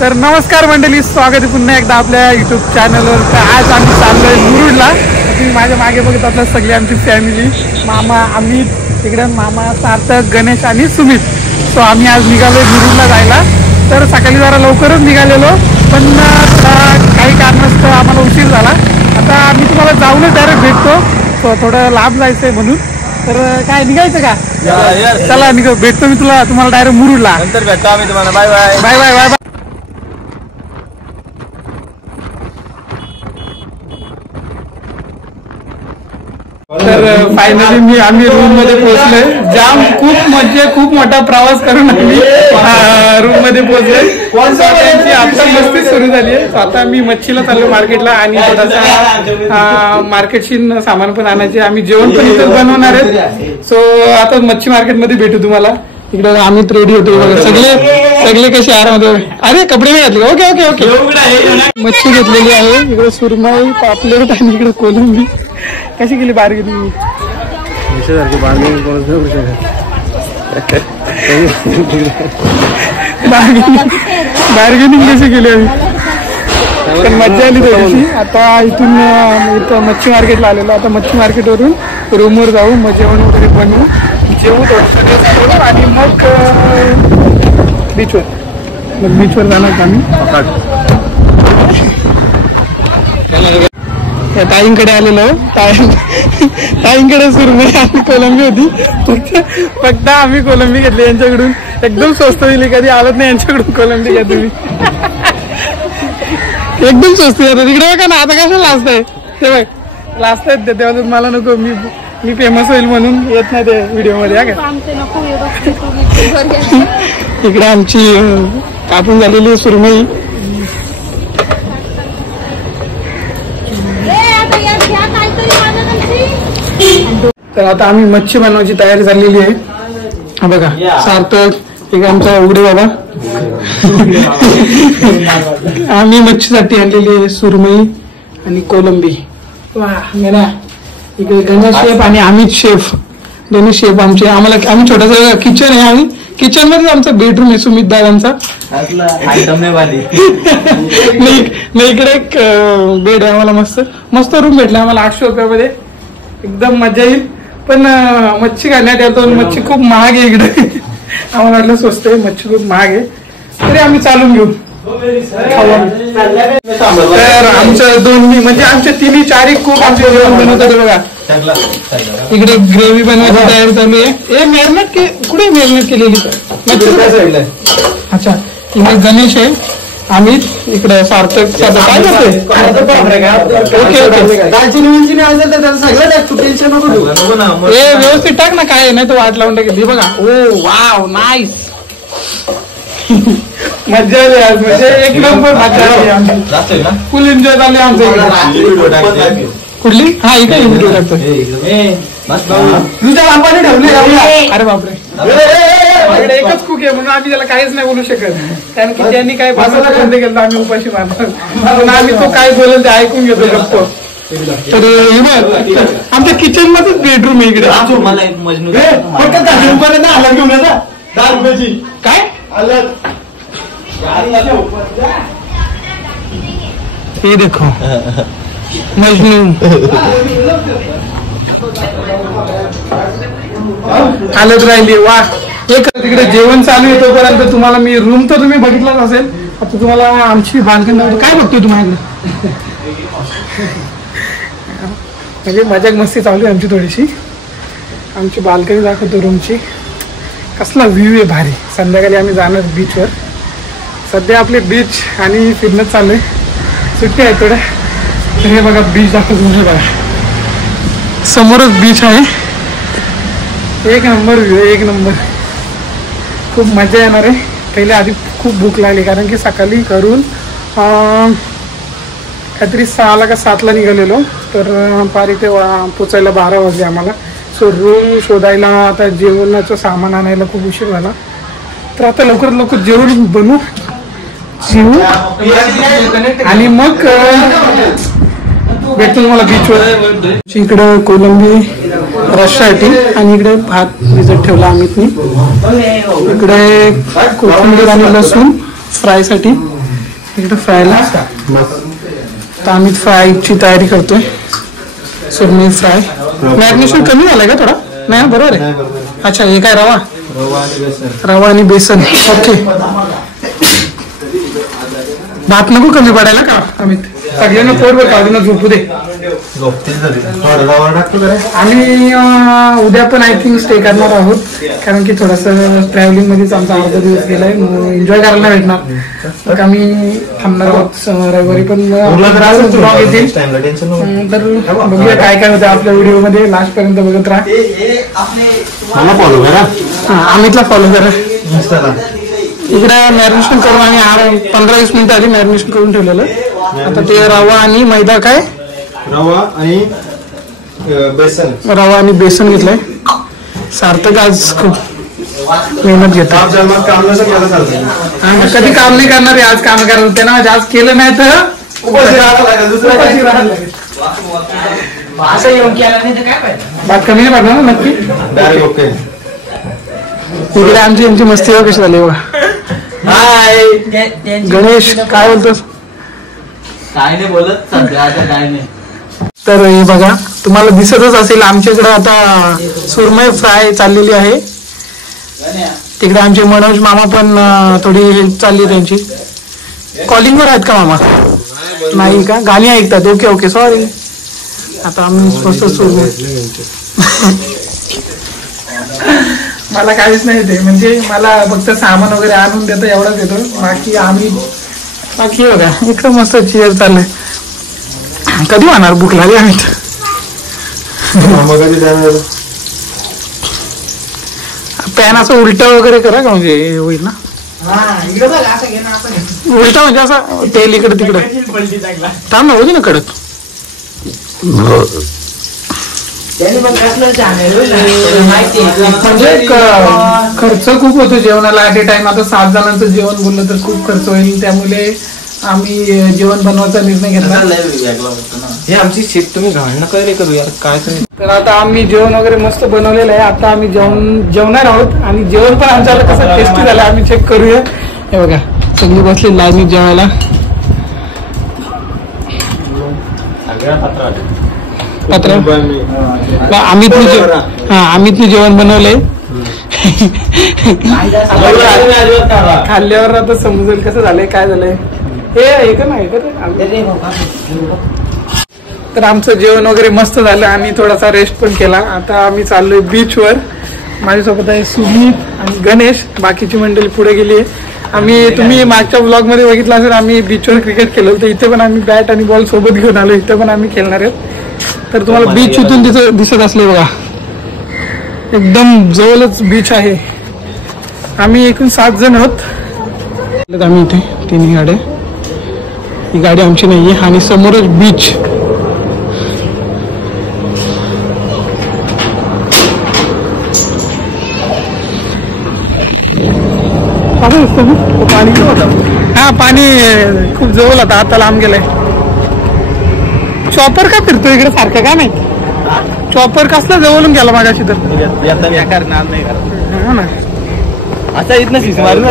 तर नमस्कार मंडळी, स्वागत आहे पुन्हा एकदा आपल्या यूट्यूब चॅनलवर. तर आज आम्ही चाललो आहे मुरुडला. तुम्ही माझ्या मागे बघत असला सगळी आमची फॅमिली, मामा अमित, तिकडे मामा सार्थक, गणेश आणि सुमित. सो आम्ही आज निघालो मुरुडला जायला. तर सकाळी जरा लवकरच निघालेलो, पण काही कारणास्तव आम्हाला उशीर झाला. आता आम्ही तुम्हाला जाऊनच डायरेक्ट भेटतो. सो थोडं लांब जायचं आहे म्हणून. तर काय निघायचं का? चला भेटतो मी तुम्हाला डायरेक्ट मुरुडला. नंतर भेटतो आम्ही तुम्हाला. Bye bye bye bye bye bye. तर फायनली आम्ही रूम मध्ये पोहोचलोय. जाम खूप मोठा प्रवास करून आम्ही रूम मध्ये पोहोचलोय. त्यांची आता मस्ती सुरू झाली आहे. आता मी मच्छीला चाललो मार्केटला आणि थोडासा मार्केटशी सामान पण आणायचे. आम्ही जेवण पण इथं बनवणार आहेत. सो आता मच्छी मार्केटमध्ये भेटू तुम्हाला. इकडे आम्ही रेडी होतो बघा. सगळे कसे आरामध्ये. अरे कपडे नाही घातले. Okay okay okay. मच्छी घेतलेली आहे. इकडे सुरमई, पापलेट आणि इकडे कोलंबी. कशी केली बार्गेनिंग? बार्गेनिंग कशी केली आम्ही, पण मज्जा आली थोडीशी. आता इथं मच्छी मार्केटला आलेलो. आता मच्छी मार्केटवरून रूमवर जाऊ, मग जेवण वगैरे बनवू, जेवू थोडंसं आणि मग बीचवर जाणार आम्ही. ताईंकडे आलेलो. ताईंकडे सुरमई आणि कोलंबी होती. फक्त आम्ही कोलंबी घेतली यांच्याकडून. एकदम स्वस्त दिली. कधी आलत नाही यांच्याकडून कोलंबी घ्या तुम्ही. एकदम स्वस्त येतात. तिकडे बघा ना. आता कसं लाजताय ते बघ. लाजतायत ते. तेव्हा मला नको, मी फेमस होईल म्हणून येत नाही ते व्हिडिओ मध्ये. इकडे आमची कापून झालेली सुरमई. तर आता आम्ही मच्छी बनवायची तयारी झालेली आहे. हा बघा, सार्थक एक आमचा उघडे बाबा. आम्ही मच्छीसाठी आणलेली आहे सुरमई आणि कोलंबी. वा इकडे गणेश शेफ आणि अमित शेफ, दोन्ही शेफ आमचे. आम्ही छोटासा किचन आहे. आम्ही किचन मध्ये आमचा बेडरूम आहे सुमित दादांचा. इकडे एक बेड आहे. आम्हाला मस्त रूम भेटला आम्हाला 800 रुपयामध्ये. एकदम मजा येईल. पण मच्छी खाण्यात येतो. मच्छी खूप महाग आहे इकडे. आम्हाला वाटलं स्वस्त आहे, मच्छी खूप महाग आहे. तरी आम्ही चालून घेऊ. तर आमचं दोन्ही म्हणजे आमच्या तिन्ही चारी खूप आमचे जेवण बनवतात बघा. इकडे ग्रेव्ही बनवायची तयारी चालू आहे. कुठे मॅरिनेट केलेली? अच्छा, इकडे गणेश आहे, अमित, इकडे सार्थक. काय करतोय? व्यवस्थित टाक ना. काय नाही तर वाट लावून टाकेल बघा. ओ वाव, नाईस. मजा आली आज. म्हणजे एक नंबर मजा आली. फुल एन्जॉय झाली आमच्या. कुठली? हा इकडे व्हिडिओ टाकतो. अरे बापरे, एकच कुक आहे म्हणून आम्ही त्याला काहीच नाही बोलू शकत. कारण की त्यांनी काय बंद केलं आम्ही उपाशी मारतो. म्हणून आम्ही तो काय बोलेल ते ऐकून घेतो गप्प. तर आमच्या किचन मध्येच बेडरूम आहे इकडे. काय हे देखो मजनू हालत राहिली. वा, एक तिकडे जेवण चालू आहे तोपर्यंत तुम्हाला मी रूम तर तुम्ही बघितलाच असेल. आता तुम्हाला आमची बाल्कनी काय बघतोय तुम्हाला. म्हणजे मजाक मस्ती चालू आहे आमची थोडीशी. आमची बाल्कनी दाखवतो रूमची. कसला व्ह्यू आहे भारी. संध्याकाळी आम्ही जाणार बीचवर. सध्या आपले बीच आणि फिरणं चालू आहे. सुट्टी आहे थोड्या. तर हे बघा बीच दाखवतो म्हणजे बघा. समोरच बीच आहे. एक नंबर व्ह्यू, एक नंबर. खूप मजा येणार आहे. पहिले आधी खूप भूक लागली कारण की सकाळी करून काहीतरी 6 का 7 निघालेलो. तर पार इथे पोचायला 12 वाजले आम्हाला. सो रूम शोधायला, आता जेवणाचं सामान आणायला खूप उशीर झाला. तर आता लवकर जेवण बनवू, जेवू आणि मग भेटतो तुम्हाला बीचवर. इकडं कोलंबी रस्सासाठी आणि इकडे भात भिजत ठेवला अमितनी. इकडे कोथिंबीर आणि लसूण फ्रायसाठी. इकडे फ्रायला तर आम्ही फ्रायची तयारी करतोय. सुरमई फ्राय. मॅरिनेशन कमी झालंय का थोडा? नाही बरोबर आहे. अच्छा हे काय रवा आणि बेसन. ओके. भात नको कमी पडायला का अमित? सगळ्यांना पोटभर काढून झोपू दे. आम्ही उद्या पण आय थिंक स्टे करणार आहोत कारण की थोडंसं ट्रॅव्हलिंग मध्येच आमचा अर्धा दिवस गेलाय. एन्जॉय करायला भेटणार. मग आम्ही थांबणार आहोत रविवारी पण येतील. तर बघूया काय काय होतं आपल्या व्हिडिओ मध्ये. लास्ट पर्यंत बघत राहा. अमितला फॉलो करा. इकडे मॅरिनेशन करून आम्ही 15-20 मिनिटं आधी मॅरिनेशन करून ठेवलेलं. आता ते रवा आणि मैदा काय रवा आणि बेसन घेतलंय. सार्थक आज खूप मेहनत घेतात. कधी काम नाही करणार आज काम करत होते ना. आज केलं नाही तर भात कमी नाही पडणार ना नक्की. इकडे आमची यांची मस्ती कशी झाली बघा. हाय गणेश काय बोलतोस? काय नाही बोलत सध्या आता काय नाही. तर हे बघा तुम्हाला दिसतच असेल आमच्याकडे आता सुरमई फ्राय चाललेली आहे. तिकडे आमचे मनोज मामा पण थोडी हेल्प चालली त्यांची. कॉलिंगवर आहेत का मामा? नाही का? गाणी ऐकतात. Okay okay sorry. आता आम्ही स्वस्त सुरमई. मला काहीच नाही ते म्हणजे मला फक्त सामान वगैरे आणून देतो एवढंच येतो. बाकी बघा इकडं मस्त चेअर चाललंय. कधी होणार भूक लागली आम्ही. पॅन असं उलट वगैरे करा का म्हणजे होईल ना. उलटा म्हणजे असं तेल इकडे तिकडे थांब ना होती ना कडक. म्हणजे खर्च खूप होतो जेवणाला ऍट ए टाइम. आता 7 जणांचं जेवण बोललं तर खूप खर्च होईल. त्यामुळे आम्ही जेवण बनवायचा निर्णय घेतला. हे आमची सीट तुम्ही घाण नका करू यार काय. तर आता आम्ही जेवण वगैरे मस्त बनवलेलं आहे. आता आम्ही जेवणार आहोत आणि जेवण पण आमच्याला कसं टेस्टी झालं आम्ही चेक करूया. हे बघा सगळी बसली लाईनी जेवायला. अमितने जेवण बनवलंय. खाल्ल्यावर आता समजेल कसं झालंय काय झालंय. हे तर आमचं जेवण वगैरे मस्त झालं आणि थोडासा रेस्ट पण केला. आता आम्ही चाललोय बीचवर. माझ्यासोबत आहे सुमित आणि गणेश. बाकीची मंडळी पुढे गेली आहे. तुम्ही मागच्या ब्लॉग मध्ये बघितलं असेल आम्ही बीचवर क्रिकेट खेळलो होतं. इथे पण आम्ही बॅट आणि बॉल सोबत घेऊन आलो. इथे पण आम्ही खेळणार आहेत. तर तुम्हाला बीच इथून दिसत असले बघा एकदम जवळच बीच आहे. आम्ही एकूण 7 जण आहोत. आम्ही इथे 3 गाड्या. ही गाडी आमची नाहीये आणि समोरच बीच. हा पाणी खूप जवळ आता लांब गेलंय. चॉपर का फिरतो इकडे सारखं काय माहिती. चॉपर कसला जवळून गेला मागाशी तर आता इथनं सिक्स मारून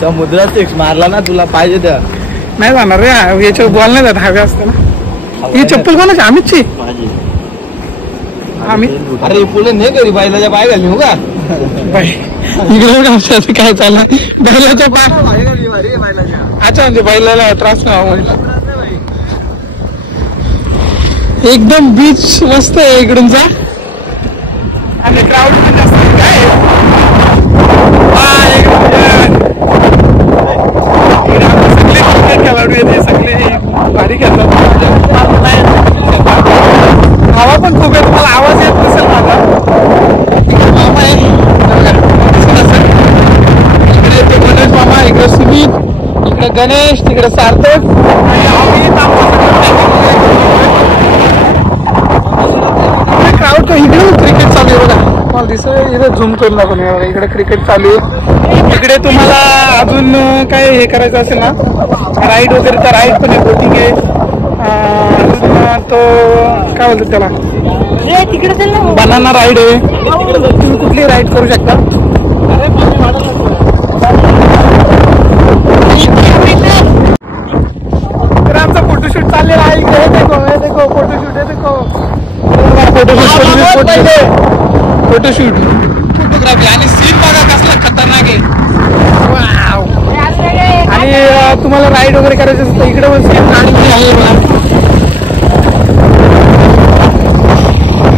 समुद्रात सिक्स मारला ना तुला पाहिजे त्या नाही जाणार रे. याच्यावर बॉल नाही जात. हवे असते ना. ही चप्पल कोणाची? अमितची. अरे पुढे नाही करी बैलाच्या पाय घालली हो का. इकडे काय चाललं बैलाच्या पाय. अच्छा म्हणजे बैलाला त्रास नाही. एकदम बीच मस्त आहे इकडून जा. आणि क्राऊड पण जास्त काय सगळे खेळाडू येते. सगळे भारी खेळतात. हवा पण खूप आहे. तुम्हाला आवाज येत नसेल माझा. इकडे मामा आहे इकडे मनोज मामा. इकडे सुमित. इकडे गणेश. तिकडे सार्थक. क्राऊड इकडे क्रिकेट चालू आहे बघा. मला दिसत इथे झूम करून दाखवून बघा. इकडे क्रिकेट चालू आहे. इकडे तुम्हाला अजून काय हे करायचं असेल ना राईड वगैरे तर राईड पण आहे. बोटिंग आहे. तो काय बोलतात त्याला बनाना राईड आहे. तुम्ही कुठली राईड करू शकता. फोटोशूट फोटोग्राफी आणि सीन बघा कसला खतरनाक आहे. आणि तुम्हाला राईड वगैरे करायचं असेल तर इकडे पण सेम गाडी आहे बघा.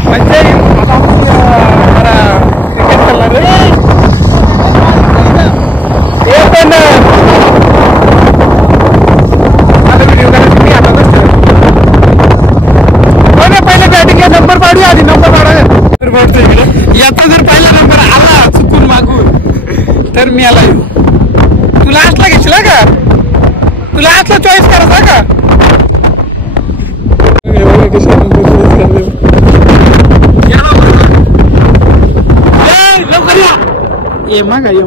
म्हणजे जरा क्रिकेट खेळणार आहे हे पण मला व्हिडिओ करायची मी आता नसतं. पहिले बॅटिंगला नंबर पाडूया आधी. नंबर पाडा इकडे याचा जर पहिला नंबर आला चुकून मागून तर मी आला येऊ. तुला असला घेतला का? तुला असला चॉईस करायचा का? माझा आहे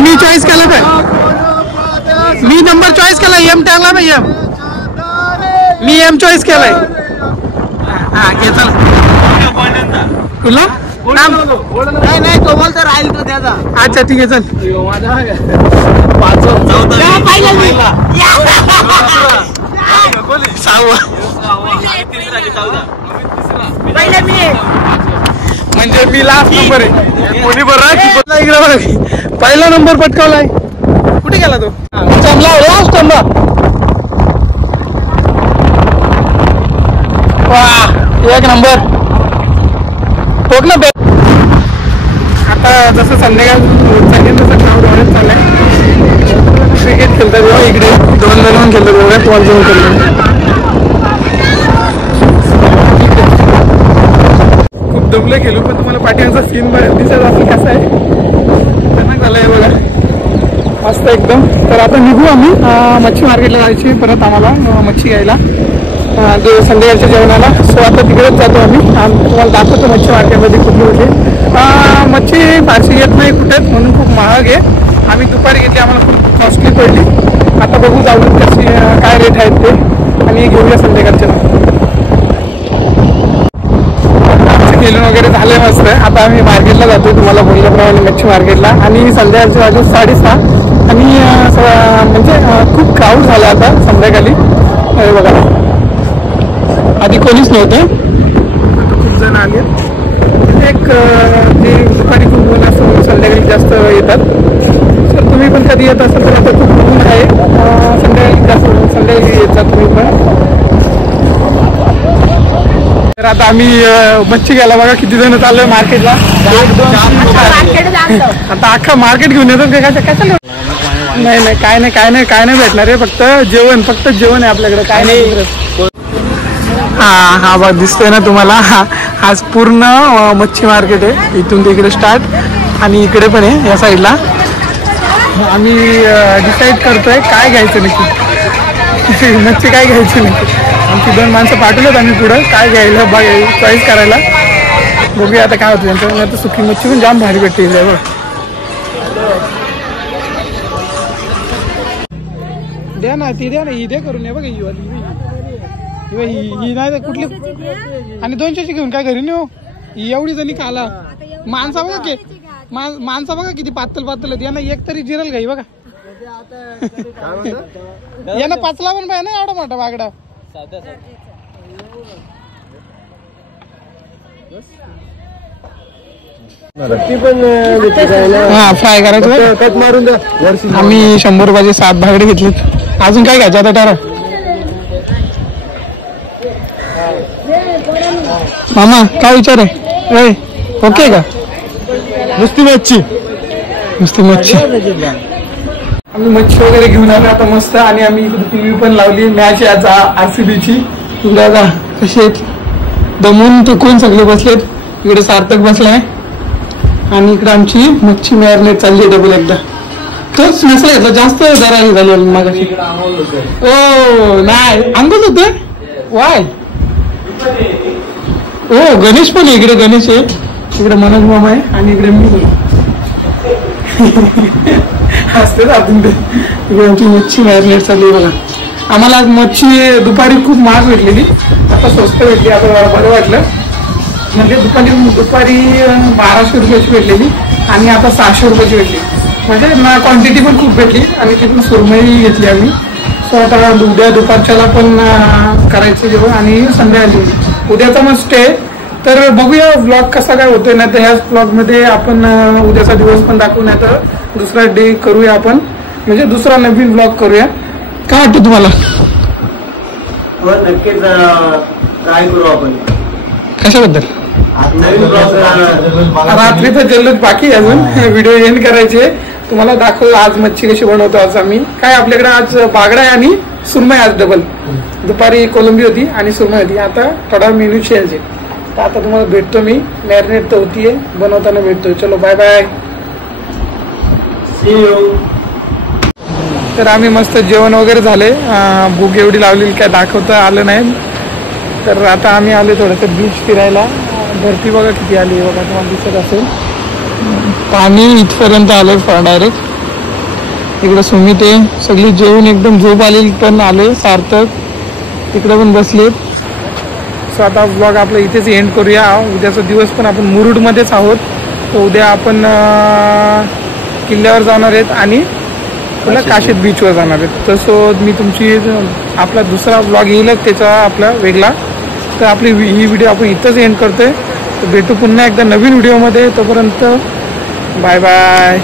मी चॉईस केला काय? मी नंबर चॉईस केला एम टाकला ना एम. मी एम चॉईस केलाय. हा घे चला. तुला नाही तो बोलतो राहील तो त्याचा. अच्छा ठीक आहे चल. म्हणजे मी लास्ट नंबर आहे. कोणी बरं इकडे बघा पहिला नंबर पटकावलाय. कुठे गेला तो? Last number. एक नंबर ठोक ना. आता जसं संध्याकाळ तसं क्राऊड वाढत चाललाय. क्रिकेट खेळतात जेव्हा इकडे 2 जण खेळतात बघा. बॉल जवळ खेळतात. खूप दमलं गेलो पण तुम्हाला पाठीमागचा सीन दिसत असेल कसा आहे. खतरनाक झालाय बघा मस्त एकदम. तर आता निघू आम्ही मच्छी मार्केटला जायची परत आम्हाला मच्छी घ्यायला संध्याकाळच्या जेवणाला. सो आता तिकडेच जातो आम्ही. तुम्हाला दाखवतो मच्छी मार्केटमध्ये कुठली होती. मच्छी फारशी येत नाही कुठेच म्हणून खूप महाग आहे. आम्ही दुपारी घेतली आम्हाला खूप कॉस्टली पडली. आता बघू जाऊन कशी काय रेट आहेत ते आणि घेऊया संध्याकाळच्या. खेळून वगैरे झाले मस्त. आता आम्ही मार्केटला जातो तुम्हाला बोलल्याप्रमाणे मच्छी मार्केटला. आणि संध्याकाळचे वाजून 6:30 आणि म्हणजे खूप क्राऊड झाला आता संध्याकाळी. अरे बघा आधी कोणीच नव्हतं खूप जण आले. एक ते दुपारी खूप ऊन असं संध्याकाळी जास्त येतात. तर तुम्ही पण कधी येत असाल तर आता खूप ऊन आहे. संध्याकाळी जास्त संध्याकाळी येत जा तुम्ही पण. तर आता आम्ही मच्छी घ्यायला बघा किती जण चाललोय मार्केटला. आता अख्खा मार्केट घेऊन येतो कशाला? नाही काय नाही भेटणार आहे. फक्त जेवण आहे आपल्याकडे. काय नाही. हा बघ दिसतोय ना तुम्हाला. आज पूर्ण मच्छी मार्केट आहे इथून तिकडे स्टार्ट आणि इकडे पण आहे या साईडला. आम्ही डिसाईड करतोय काय घ्यायचं नक्की. मच्छी काय घ्यायची नक्की. आमची 2 माणसं पाठवलेत आम्ही पुढं काय घ्यायला चॉईस करायला. बघूया आता काय होतं त्यांचं. आता सुकी मच्छी पण जाम भारी भेटते इथे बघ. द्या ना ती द्या ना. ही द्या करून बघ. ही नाही कुठली आणि 200ची घेऊन काय घरी नेऊ. ही एवढी जणी खाला. माणसा बघा की माणसा बघा किती पातळ आहेत. यांना एक तरी जिरल घाई बघा. यांना पाचला पण पाहिजे ना एवढा मोठा बागडा. हा फ्राय करायचं कट मारून द्या. आम्ही 100 रुपयाचे 7 भागडे घेतलेत. अजून काय घ्यायचं आता टारा. मामा काय विचार आहे? ओके का? नुसती मच्छी. आम्ही मच्छी वगैरे घेऊन आलो आता मस्त. आणि आम्ही इकडे टीव्ही पण लावली. मॅच आहे आज RCBची. दादा कसे आहेत? दमून तुकून सगळे बसलेत. इकडे सार्थक बसलाय आणि इकडे आमची मच्छी मॅरिनेट चालली डबल एकदा. तोच नसला घेतला जास्त जरा झाली मग. ओ नाही अंगच होत. वाय ओ गणेश पण आहे इकडे. गणेश आहे इकडे. मनोज मामा आहे आणि इकडे मी पण असते अजून ते. इकडे आमची मच्छी मॅरिनेट चालली बघा. आम्हाला आज मच्छी दुपारी खूप महाग भेटलेली. आता स्वस्त भेटली. आता बरं वाटलं. म्हणजे दुपारी 1200 रुपयाची भेटलेली आणि आता 600 रुपयाची भेटली. म्हणजे क्वांटिटी पण खूप भेटली. आणि तिथून सुरमई घेतली आम्ही. तर आता उद्या दुपारच्याला पण करायचं जेवण आणि संध्याकाळी उद्याचा मग स्टे. तर बघूया ब्लॉग कसा काय होतोय. नाही तर ह्याच ब्लॉगमध्ये आपण उद्याचा दिवस पण दाखवू, नाही तर दुसरा डे करूया आपण, म्हणजे दुसरा नवीन ब्लॉग करूया. काय वाटतं तुम्हाला? नक्कीच ट्राय करू आपण. कशाबद्दल? रात्री तर जल्लोष बाकी अजून व्हिडिओ एंड करायचे. तुम्हाला दाखवू आज मच्छी कशी बनवतो. आज आम्ही काय आपल्याकडे आज बागडा आहे आणि सुरमई आज डबल. दुपारी कोलंबी होती आणि सुरमई होती. आता थोडा मेनू चेंज आहे. तर आता तुम्हाला भेटतो मी. मॅरिनेट तर होतीये, बनवताना भेटतोय. चलो बाय बाय. C you. तर आम्ही मस्त जेवण वगैरे झाले. भूक एवढी लावलेली काय दाखवता आलं नाही. तर आता आम्ही आलो थोडंसं बीच फिरायला. भरती बघा किती आली बघा, तुम्हाला दिसत असेल. पाणी इथपर्यंत आलंय डायरेक्ट. इकडं सुमित आहे, सगळी जेवून एकदम झोप आलेली पण आले. सार्थक तिकडे पण बसलेत. सो आता ब्लॉग आपला इथेच एंड करूया. उद्याचा दिवस पण आपण मुरुडमध्येच आहोत. तर उद्या आपण किल्ल्यावर जाणार आहेत आणि पुन्हा काशीद बीचवर जाणार आहेत. तसं मी तुमची आपला दुसरा ब्लॉग येईलच त्याचा आपला वेगळा. तर आपली ही व्हिडिओ आपण इथंच एंड करतोय. तर भेटू पुन्हा एकदा नवीन व्हिडिओमध्ये. तोपर्यंत बाय बाय.